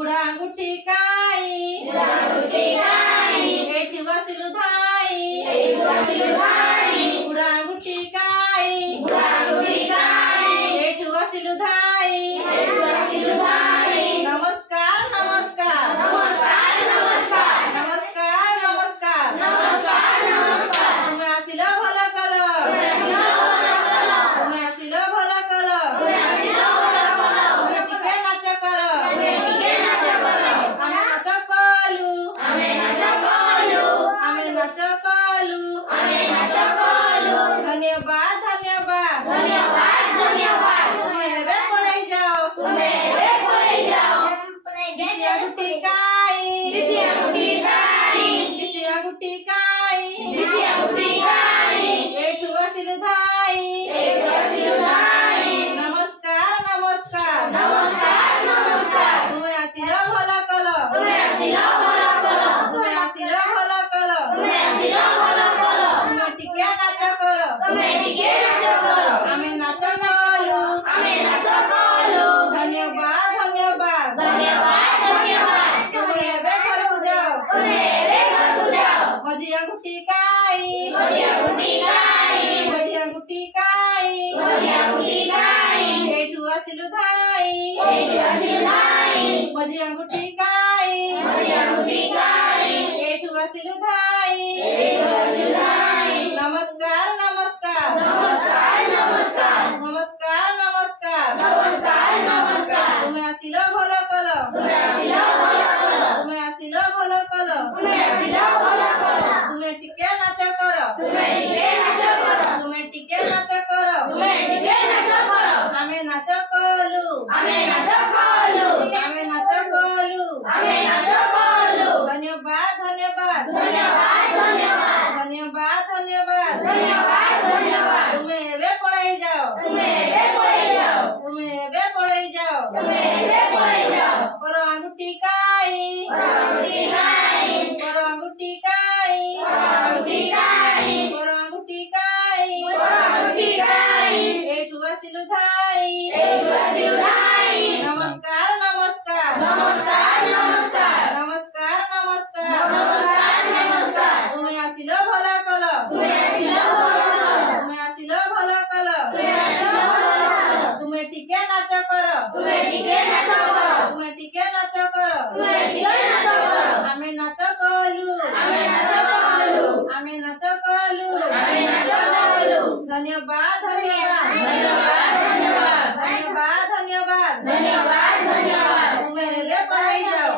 बुढ़ा अंगूठी काई एठी बसिलु धाई बुढ़ा अंगूठी काई एठी बसिलु धाई नमस्कार नमस्कार तुमे आसिल भल कल तुमे आसिल भल कल तुमे टिके नाच कर आमे नाच कलु धन्यवाद तुमे एबे पढ़ाई जाओ बिसी अंगूठी काई एठु बसिलु धाई नमस्कार तुमे आसिल भल कल तुमे आसिल भल कल तुमे टिके नाच कर आमे नाच कलु धन्यवाद तुमे एबे घर को जाओ मजी अंगूठी काई एठु आसिलु धाई मजी अंगूठी काई एठु आसिलु धाई नमस्कार तुमे आसिल भल कल तुमे टिके नाच कर आमे नाच कलु धन्यवाद तुमे एबे पढ़ाई जाओ पर अंगूठी काई एठु बसिलु धाई नमस्कार तुमे आसिल भल कल तुमे टिके नाच कर आमे नाच कलु धन्यवाद तुमे एबे पढ़ाई जाओ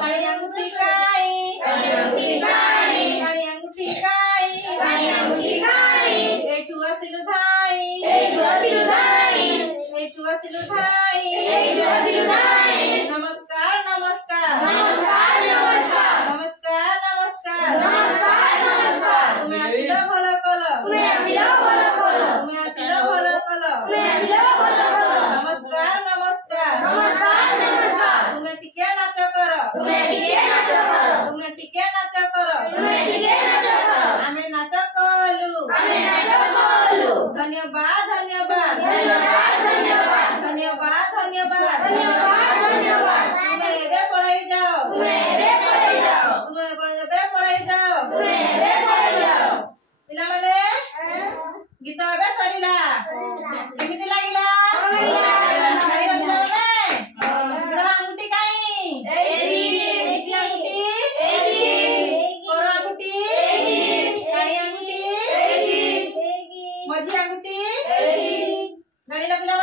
काली अंगूठी काई एठु बसिलु धाई नमस्कार तुमे आसिल भल कल नमस्कार तुमे टिके नाच कर आमे नाच कलु धन्यवाद तुमे एबे पढ़ाई जाओ पिला माने गीत एबे सरिला केमिति लागिला अंगूठी काई बिसी अंगूठी कोर अंगूठी काली अंगूठी मझी अंगूठी गणिला पिला